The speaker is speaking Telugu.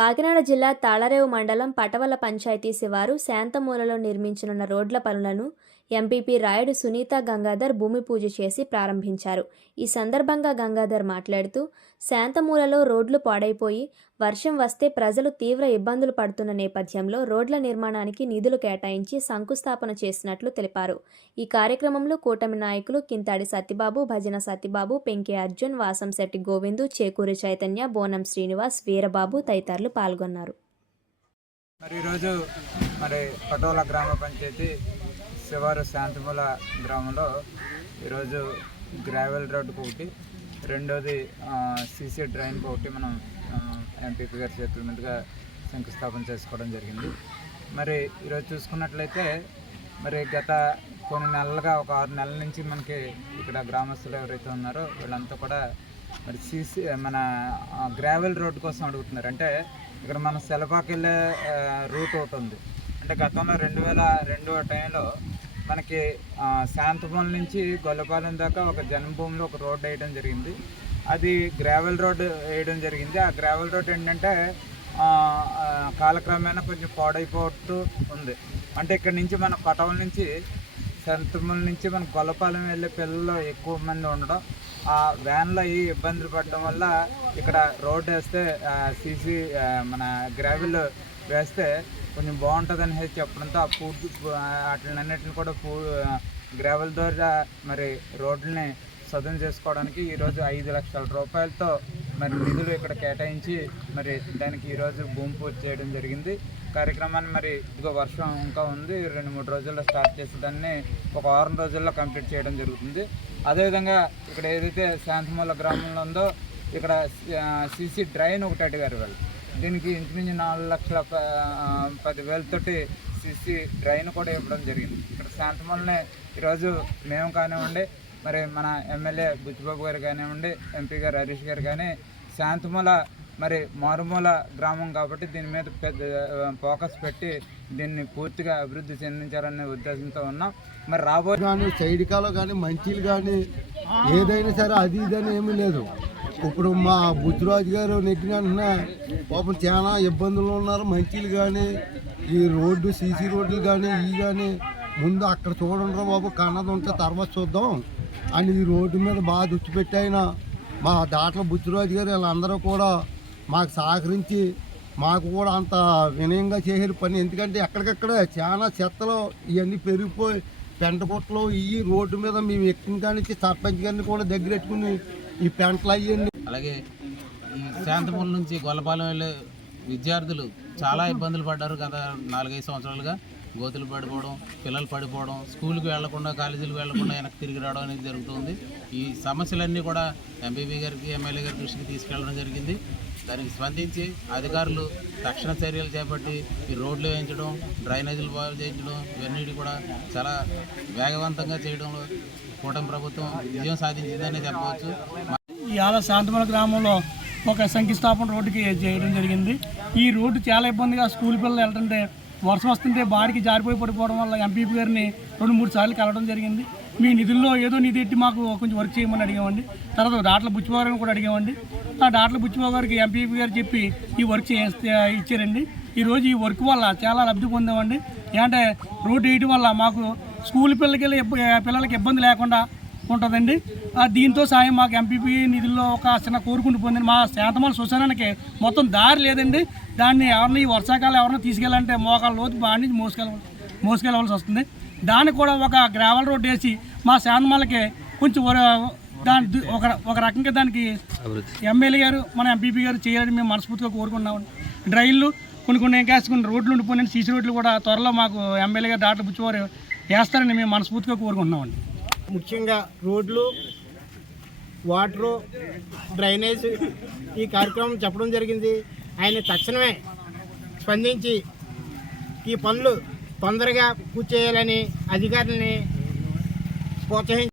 కాకినాడ జిల్లా తాళరేవు మండలం పటవల పంచాయతీ శివారు శాంతమూలలో నిర్మించనున్న రోడ్ల పనులను ఎంపీపీ రాయుడు సునీత గంగాధర్ భూమి పూజ చేసి ప్రారంభించారు. ఈ సందర్భంగా గంగాధర్ మాట్లాడుతూ శాంతమూలలో రోడ్లు పాడైపోయి వర్షం వస్తే ప్రజలు తీవ్ర ఇబ్బందులు పడుతున్న నేపథ్యంలో రోడ్ల నిర్మాణానికి నిధులు కేటాయించి శంకుస్థాపన చేసినట్లు తెలిపారు. ఈ కార్యక్రమంలో కూటమి నాయకులు కింతాడి సత్యబాబు భజన సత్యబాబు పెంకే అర్జున్ వాసంశెట్టి గోవిందు చేకూరి చైతన్య బోనం శ్రీనివాస్ వీరబాబు తదితరులు పాల్గొన్నారు. మరి ఈరోజు మరి పటోల గ్రామ పంచాయతీ శివారు శాంతిమూల గ్రామంలో ఈరోజు గ్రావెల్ రోడ్డుకు ఒకటి రెండోది సీసీ డ్రైన్కి ఒకటి మనం ఎంపీపీ గారి చేతుల మీదుగా శంకుస్థాపన చేసుకోవడం జరిగింది. మరి ఈరోజు చూసుకున్నట్లయితే మరి గత కొన్ని నెలలుగా ఒక ఆరు నెలల నుంచి మనకి ఇక్కడ గ్రామస్తులు ఎవరైతే ఉన్నారో వీళ్ళంతా కూడా మరి సీసీ మన గ్రావెల్ రోడ్ కోసం అడుగుతున్నారు. అంటే ఇక్కడ మన సెలపాకి వెళ్ళే రూట్ ఒకటి ఉంది. అంటే గతంలో రెండు వేల రెండు టైంలో మనకి ఆ, శాంతభూమి నుంచి గొల్లపాలెం దాకా ఒక జన్మభూమిలో ఒక రోడ్ వేయడం జరిగింది. అది గ్రావెల్ రోడ్ వేయడం జరిగింది. ఆ గ్రావెల్ రోడ్ ఏంటంటే కాలక్రమేణా కొంచెం పాడైపోతూ ఉంది. అంటే ఇక్కడ నుంచి మన పటవుల నుంచి సంతముల నుంచి మన గొల్లపాలెం వెళ్ళే పిల్లలు ఎక్కువ మంది ఉండడం ఆ వ్యాన్లో అయ్యి ఇబ్బందులు పడడం వల్ల ఇక్కడ రోడ్ వేస్తే సీసీ మన గ్రావెల్ వేస్తే కొంచెం బాగుంటుందని చెప్పి చెప్పడంతో ఆ పూర్తి అట్లన్నిటిని కూడా పూ గ్రావెల్ ద్వారా మరి రోడ్లని సదును చేసుకోవడానికి ఈరోజు ఐదు లక్షల రూపాయలతో మరి నిధులు ఇక్కడ కేటాయించి మరి దానికి ఈరోజు భూమి పూజ చేయడం జరిగింది. కార్యక్రమాన్ని మరి ఇదిగో వర్షం ఇంకా ఉంది. రెండు మూడు రోజుల్లో స్టార్ట్ చేసి దాన్ని ఒక వారం రోజుల్లో కంప్లీట్ చేయడం జరుగుతుంది. అదేవిధంగా ఇక్కడ ఏదైతే శాంతమూల గ్రామంలో ఉందో ఇక్కడ సీసీ డ్రైన్ ఒకటి అడిగారు వాళ్ళు. దీనికి ఇంచుమించు నాలుగు లక్షల ప- పదివేలతోటి సిసి డ్రైన్ కూడా ఇవ్వడం జరిగింది. ఇక్కడ శాంతమూలనే ఈరోజు మేము కానివ్వండి మరి మన ఎమ్మెల్యే బుచ్చిబాబు గారు కానివ్వండి ఎంపీ గారు హరీష్ గారు కానీ శాంతమూల మరి మారుమూల గ్రామం కాబట్టి దీని మీద పెద్ద ఫోకస్ పెట్టి దీన్ని పూర్తిగా అభివృద్ధి చెందించాలనే ఉద్దేశంతో ఉన్నాం. మరి రాబోయే కానీ సైడ్ కాలో కానీ మంచిలు కానీ ఏదైనా సరే అది ఇదని ఏమీ లేదు. ఇప్పుడు మా బుద్ధిరాజు గారు నెగ్గిన పాపం చాలా ఇబ్బందులు ఉన్నారు. మంచిలు కానీ ఈ రోడ్డు సీసీ రోడ్లు కానీ ఇవి కానీ ముందు అక్కడ చూడండి బాబు కన్నది ఉంటే తర్వాత చూద్దాం అని ఈ రోడ్డు మీద బాగా దృష్టి పెట్టి మా దాట్లో బుద్ధిరాజు గారు వీళ్ళందరూ కూడా మాకు సహకరించి మాకు కూడా అంత వినయంగా చేసే పని. ఎందుకంటే ఎక్కడికక్కడ చాలా చెత్తలు ఇవన్నీ పెరిగిపోయి పెంట ఇవి రోడ్డు మీద మేము ఎక్కిన కానిచ్చి సర్పంచ్ గారిని కూడా దగ్గర పెట్టుకుని ఈ పెంటలు అయ్యండి అలాగే ఈ శాంతపూర్ నుంచి గొల్లపాలెం వెళ్ళే విద్యార్థులు చాలా ఇబ్బందులు పడ్డారు గత నాలుగైదు సంవత్సరాలుగా. గోతులు పడిపోవడం పిల్లలు పడిపోవడం స్కూల్కి వెళ్ళకుండా కాలేజీలకు వెళ్ళకుండా వెనక్కి తిరిగి రావడం అనేది జరుగుతుంది. ఈ సమస్యలన్నీ కూడా ఎంపీపీ గారికి ఎమ్మెల్యే గారి దృష్టికి తీసుకెళ్ళడం జరిగింది. దానికి స్పందించి అధికారులు తక్షణ చర్యలు చేపట్టి ఈ రోడ్లు వేయించడం డ్రైనేజీలు బాగు చేయించడం ఇవన్నీ కూడా చాలా వేగవంతంగా చేయడంలో కూటమి ప్రభుత్వం విజయం సాధించిందని చెప్పవచ్చు. ఇవాళ శాంతమల గ్రామంలో ఒక శంకుస్థాపన రోడ్డుకి చేయడం జరిగింది. ఈ రోడ్డు చాలా ఇబ్బందిగా స్కూల్ పిల్లలు వెళ్తుంటే వర్షం వస్తుంటే బాడికి జారిపోయి పడిపోవడం వల్ల ఎంపీపీ గారిని రెండు మూడు సార్లు కలవడం జరిగింది. మీ నిధుల్లో ఏదో నిధి ఎట్టి మాకు కొంచెం వర్క్ చేయమని అడిగామండి. తర్వాత డాట్ల బుచ్చిబాబు గారిని కూడా అడిగామండి. ఆ డాట్ల బుచ్చిబాబు గారికి ఎంపీపీ గారు చెప్పి ఈ వర్క్ చేస్తే ఇచ్చారండి. ఈరోజు ఈ వర్క్ వల్ల చాలా లబ్ధి పొందామండి. ఏంటంటే రోడ్డు వేయటం వల్ల మాకు స్కూల్ పిల్లలకి వెళ్ళి పిల్లలకి ఇబ్బంది లేకుండా ఉంటుందండి. ఆ దీంతో సాయం మాకు ఎంపీపీ నిధుల్లో ఒక చిన్న కోరుకుంటూ పొందింది మా శాంతమల శ్మశానానికి మొత్తం దారి లేదండి. దాన్ని ఎవరిని ఈ వర్షాకాలం ఎవరిని తీసుకెళ్ళాలంటే మోకాల లోతు బాడి నుంచి మోసుకెళ్ళ మోసుకెళ్ళవలసి వస్తుంది. దానికి కూడా ఒక గ్రావెల్ రోడ్ వేసి మా శాంతమలకి కొంచెం దాని ఒక ఒక రకంగా దానికి ఎమ్మెల్యే గారు మన ఎంపీపీ గారు చేయాలని మేము మనస్ఫూర్తిగా కోరుకున్నామండి డ్రైన్లు కొన్ని కొన్ని ఇంకా కొన్ని రోడ్లు ఉండిపోయిన సీసీ రోడ్లు కూడా త్వరలో మాకు ఎమ్మెల్యే గారు డాక్టర్ బుచ్చివారు వేస్తారని మేము మనస్ఫూర్తిగా కోరుకుంటున్నామండి. ముఖ్యంగా రోడ్లు వాటరు డ్రైనేజ్ ఈ కార్యక్రమం చెప్పడం జరిగింది. ఆయన తక్షణమే స్పందించి ఈ పనులు తొందరగా పూర్తి చేయాలని అధికారులని ప్రోత్సహించారు